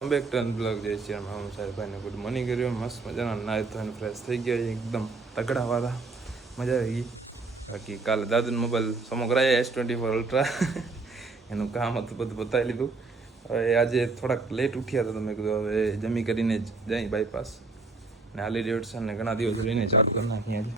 Back turn blog જય શ્રી રામ. હું સાહેબ ભાઈને ગુડ મોર્નિંગ કર્યો. મસ્ત મજાના નાય ધોઈને ફ્રેશ થઈ ગયા એકદમ તગડાવાળા, મજા આવી ગઈ. બાકી કાલે દાદુનો મોબાઈલ સમો કરાયા S24 અલ્ટ્રા એનું કામ હતું બધું બતાવી લીધું. હવે આજે થોડાક લેટ ઉઠ્યા હતા તો મેં કીધું હવે જમી કરીને જ જાય બાયપાસ ને હાલી ડેવિડસન ને ઘણા દિવસ રહીને ચાલુ કરી નાખી આજે.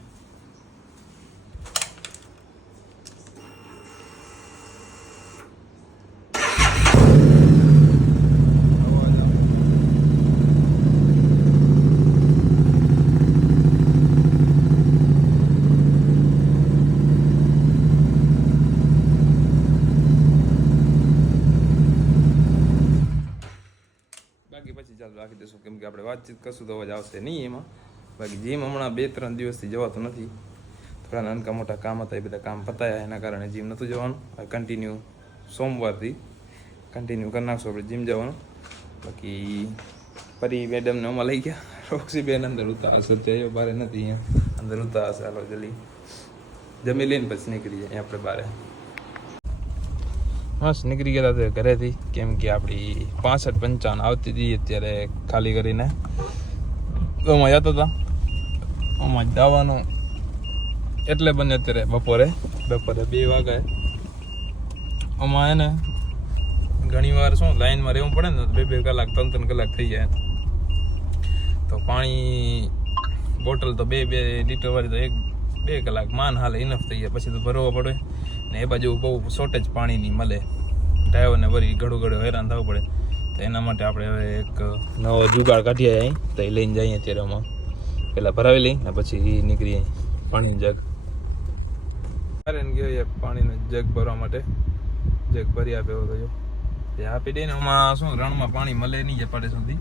પછી ચાલુ રાખી દઈશું કેમ કે આપણે વાતચીત કરશું તો અવાજ આવશે નહીં એમાં. બાકી જીમ હમણાં 2-3 દિવસથી જવાતું નથી. થોડા નાનકા મોટા કામ હતા એ બધા કામ પતાયા એના કારણે જીમ નહોતું જવાનું. હવે કન્ટિન્યુ સોમવારથી કન્ટિન્યુ કરી નાખશું આપણે જીમ જવાનું. બાકી પરી મેડમને અમા લઈ ગયા. રોક્સી બેન અંદર ઉતા હશે જયો બારે નથી અહીંયા અંદર ઉતા હશે. હાલો જલ્દી જમી લઈને પછી નીકળી જાય આપણે બારે. મસ્ત નીકળી ગયા હતા ઘરેથી કેમ કે આપણી 65-55 આવતી હતી અત્યારે ખાલી કરીને આમાં જતા હતા. આમાં જવાનું એટલે બને અત્યારે બપોરે 2 વાગે. આમાં એને ઘણી વાર શું લાઈનમાં રહેવું પડે ને 2 કલાક 3 કલાક થઈ જાય. તો પાણી બોટલ તો 2 લીટર વાળી તો 2 કલાક માન હાલે ઇનફ થઈ જાય. પછી તો ભરવો પડે ને એ બાજુ બહુ શોર્ટેજ પાણીની મળે. ડ્રાઈવરને વળી ઘડું હેરાન થવું પડે. તો એના માટે આપણે હવે એક નવો જુગાડ કાઢીએ અહીં તો એ લઈને જઈએ. અત્યારે આમાં પહેલાં ભરાવી લઈ ને પછી નીકળીએ પાણીનો જગ. અરે ગયો પાણીનો જગ ભરવા માટે. જગ ભરી આપ્યો હતો એ આપી દઈને. આમાં શું રણમાં પાણી મળે નહીં પડે સુધી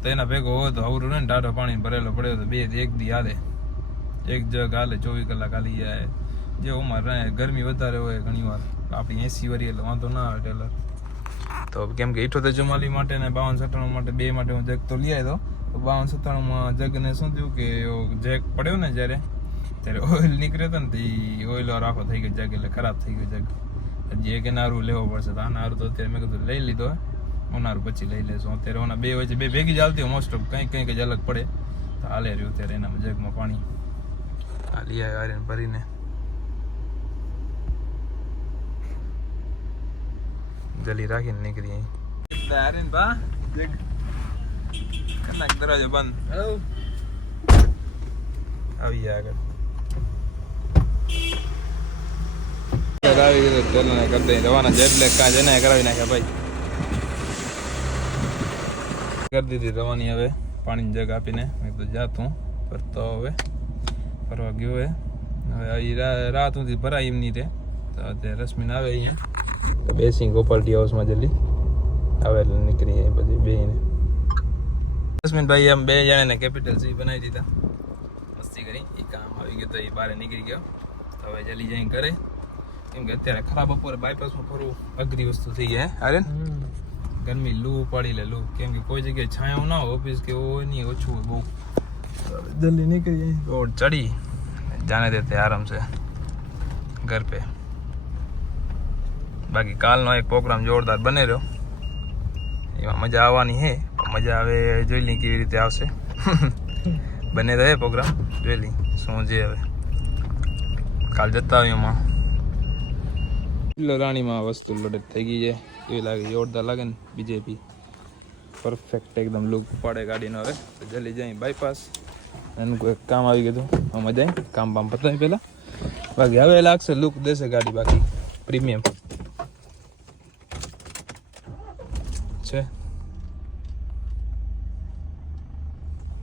તો એના ભેગો હોય તો અવરું ને ટાઢો પાણી ભરેલો પડ્યો તો 1 દી હાલે. એક જગ હાલે 24 કલાક હાલી જાય. જે ઉંમર ગરમી વધારે હોય ઘણી વાર આપણી 80 વરી એટલે વાંધો ના આવે ટેલર. તો કેમ કે 78-44 માટે ને 52-97 માટે 2 માટે હું જગ તો લઈ આવ્યો. તો 52-97 જગને શું થયું કે જગ પડ્યો ને ત્યારે ઓઇલ નીકળ્યો હતો ને તો એ ઓઇલ રાખો થઈ ગયો જગ એટલે ખરાબ થઈ ગયો જગ. હજી એક એનારું લેવો પડશે. તો આનારું તો અત્યારે મેં કીધું લઈ લીધો. ઓનારું પછી લઈ લેશું. અત્યારે ઓના 2 વચ્ચે 2 ભેગી જ આવતી મોસ્ટ ઓફ કંઈક જ અલગ પડે તો હાલે રહ્યું અત્યારે એનામાં જગમાં પાણી આ લઈ આવ્યા ભરીને. જલ્દી રાખીને નીકળી આર્યન બા કલાક દરવાજો બંધ આવી ગયા આગળ આવી ગયો. ચલને કરી દઈ રવાના જેટ લે કાજ એને કરાવી નાખ્યા ભાઈ. કરી દીધી રવાની. હવે પાણીની જગ આપીને મેં તો જાતું ભરતો હવે ફરવા ગયો હે. હવે રાત સુધી ભરાય એમ નહીં રહે. તો અત્યારે રશ્મિન આવે અહીંયા બેસી ગોપાલટી હાઉસમાં જલ્દી આવે એટલે નીકળી જાય પછી બેને. રશ્મિનભાઈ આમ 2 જણાને કેપિટલ સી બનાવી દીધા. મસ્તી કરી એ કામ આવી ગયો તો એ બહાર નીકળી ગયો. હવે જલ્દી જઈને ઘરે કેમ કે અત્યારે ખરાબ બપોરે બાયપાસમાં ફરવું અઘરી વસ્તુ થઈ જાય. અરે ગરમી લૂ પડી લે લૂ કેમ કે કોઈ જગ્યાએ છાંયો ના હોય ઓફિસ કે હોય નહીં ઓછું હોય બહુ. જલ્દી નીકળી જાય રોડ ચડી જાને દેતે આરામ છે ઘર પે. બાકી કાલનો એક પ્રોગ્રામ જોરદાર બને રહ્યો. એમાં મજા આવવાની હે. મજા આવે જોઈ લઈ કેવી રીતે આવશે. બને રહે પ્રોગ્રામ જોઈ લઈ શું છે. હવે કાલ જતા આવ્યું એમાં કિલ્લો રાણીમાં વસ્તુ લોડેડ થઈ ગઈ છે. એવી લાગે જોરદાર લાગે ને. બીજેપી પરફેક્ટ એકદમ લુક પાડે ગાડીનો. હવે તો જલ્દી જાય બાયપાસ. એનું કોઈ કામ આવી ગયું હતું મજા આવી કામ બામ પતાવી પહેલાં. બાકી હવે લાગશે લુક દેશે ગાડી. બાકી પ્રીમિયમ છે.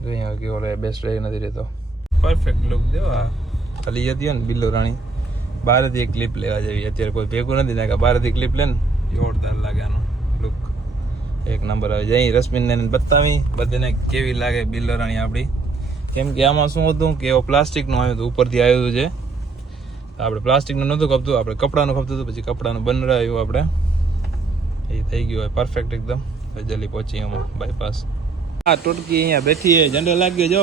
અહીંયા કેવો રહે બેસ્ટ રહે નથી રહેતો. પરફેક્ટ લુક દેવો. આ ખાલી જતી હોય ને બિલ્લો રાણી બહારથી એક ક્લિપ લેવા જેવી. અત્યારે કોઈ ભેગું નથી નાખ્યા. બહારથી ક્લિપ લે ને જોરદાર લાગે આનો લુક એક નંબર આવે. જઈ રશ્મિનને બતાવી બધાને કેવી લાગે બિલ્લો રાણી આપણી. કેમ કે આમાં શું હતું કે એવો પ્લાસ્ટિકનું આવ્યું હતું ઉપરથી આવ્યું છે. આપણે પ્લાસ્ટિકનું નહોતું ખપતું આપણે કપડાનું ખપતું હતું. પછી કપડાનું બનાવ્યું આપણે એ થઈ ગયું હોય પરફેક્ટ એકદમ. જલ્દી પહોંચી અમે બાયપાસ. હા ટોટકી અહીંયા બેઠી હે. ઝંડો લાગ્યો જો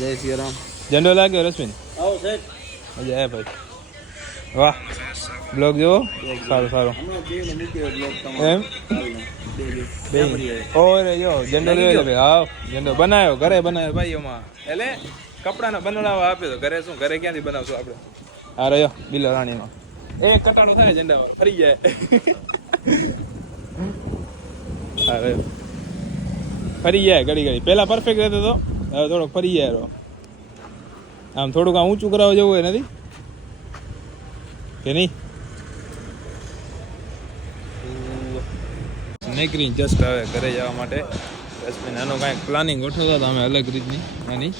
જય શ્રી રામ. ઝંડો લાગ્યો રશ્મિન મજા આવે ભાઈ. વાહ બ્લોગ જોવો સારું સારું એમ ઓરે જો ઝંડો લેવો છે હા ઝંડો બનાવ્યો ઘરે બનાવ્યો ભાઈ એમાં એટલે કપડાનો બનાવવા આપ્યો તો ઘરે શું ઘરે ક્યાંથી બનાવશું આપણે હા રહ્યો બિલો રાણીનો એક કટાડો થાય ઝંડા ફરી જાય હા રહ્યો ફરી જાય ઘડી ઘડી પેલા પરફેક્ટ રહેતો હતો હવે થોડોક ફરી જાય આમ થોડુંક આમ ઊંચું કરાવવા જવું હોય નથી કે નહીં નીકળી જસ્ટ હવે ઘરે જવા માટે રશ્મિન આનો કાંઈક પ્લાનિંગ ગોઠવતા હતા અમે અલગ રીતની આની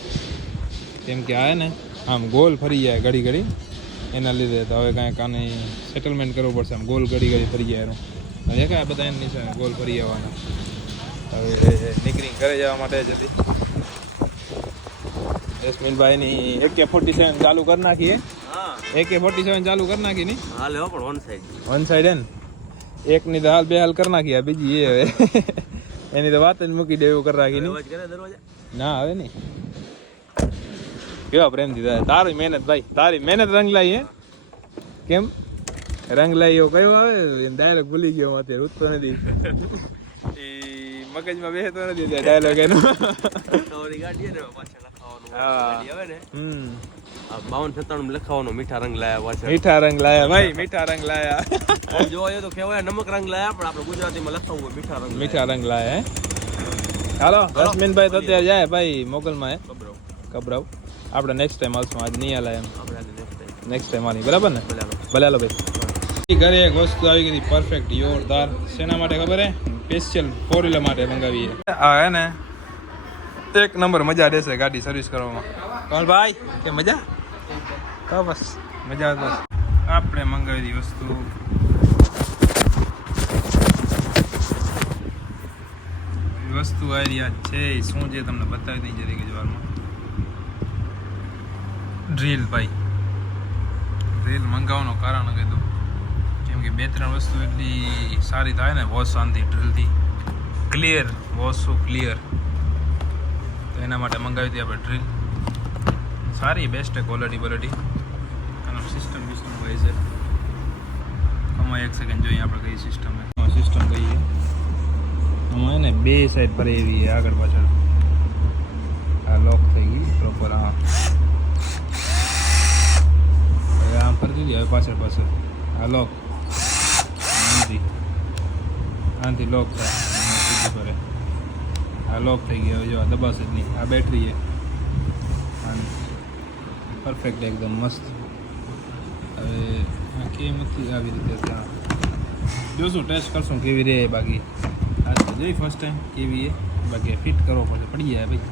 કેમ કે આ ને આમ ગોલ ફરી જાય ઘડી ઘડી એના લીધે તો હવે કાંઈક આની સેટલમેન્ટ કરવું પડશે આમ ગોલ ઘડી ઘડી ફરી જાય એનું દેખાય બધા એની નીચે ગોલ ફરી જવાના હવે નીકળી ઘરે જવા માટે જતી રશ્મિનભાઈની AK-47 ચાલુ કરી નાખીએ AK-47 ચાલુ કરી નાખી ની હાલે હો પણ વન સાઈડ હે ને એકની તો હાલ બે હાલ કરી નાખી આ બીજી એ હવે એની તો વાત જ મૂકી દે એવું કરી રાખી ના હવે નહીં કેવા પ્રેમથી થાય તારી મહેનત ભાઈ તારી મહેનત રંગ લાવી હે કેમ રંગ લાવી એવો કયો આવે ડાયરેક્ટ ભૂલી ગયો અત્યારે ઉઠતો નથી એ મગજમાં બેસતો નથી ડાયલોગ એનો હા 52-97 લખાવાનો મીઠા રંગ લાયા પાછળ મીઠા રંગ લાયા ભાઈ મીઠા રંગ લાયા જોવા તો કહેવાય નમક રંગ લાયા પણ આપણે ગુજરાતીમાં લખાવું મીઠા રંગ લાયા હાલો રશ્મિનભાઈ તો અત્યારે જાય ભાઈ મોગલમાં હે કબરાવ આપણે નેક્સ્ટ ટાઈમ આવશું આજ નહીં હાલે એમ નેક્સ્ટ ટાઈમ આની બરાબર ને ભલે હાલો ભાઈ ઘરે એક વસ્તુ આવી ગઈ પરફેક્ટ જોરદાર શેના માટે ખબર હે સ્પેશિયલ 4-wheeler માટે મંગાવીએ આ હે ને એક નંબર મજા દેશે ગાડી સર્વિસ કરવામાં કોણ ભાઈ કે મજા તો બસ મજા બસ આપણે મંગાવેલી વસ્તુ આવી રહ્યા છે શું છે તમને બતાવી દઈ જરી કે જવારમાં ડ્રીલ ભાઈ ડ્રીલ મંગાવવાનું કારણ કીધું કેમ કે 2-3 વસ્તુ એટલી સારી થાય ને વોશ શાંતિ ડ્રીલથી ક્લિયર વોશ શું ક્લિયર તો એના માટે મંગાવી હતી આપણે ડ્રીલ સારી બેસ્ટ ક્વોલિટી અને સિસ્ટમ હોય છે આમાં એક સેકન્ડ જોઈએ આપણે કઈ સિસ્ટમ કહીએ આમાં ને 2 સાઈડ પર એવી આગળ પાછળ આ લોક થઈ ગઈ પ્રોપર હા હવે આમ ફરી દીધી હવે પાછળ આ લોક આનાથી લોક થાય સીધી ફરે આ લોક થઈ ગયો હવે જો દબાશે જ નહીં આ બેટરી છે પરફેક્ટ એકદમ મસ્ત હવે આ કેમ હતી આવી રીતે ત્યાં જોશું ટેસ્ટ કરશું કેવી રહે બાકી આજ તો જોઈ ફર્સ્ટ ટાઈમ કેવી એ બાકી ફિટ કરવો પડશે પડી જાય ભાઈ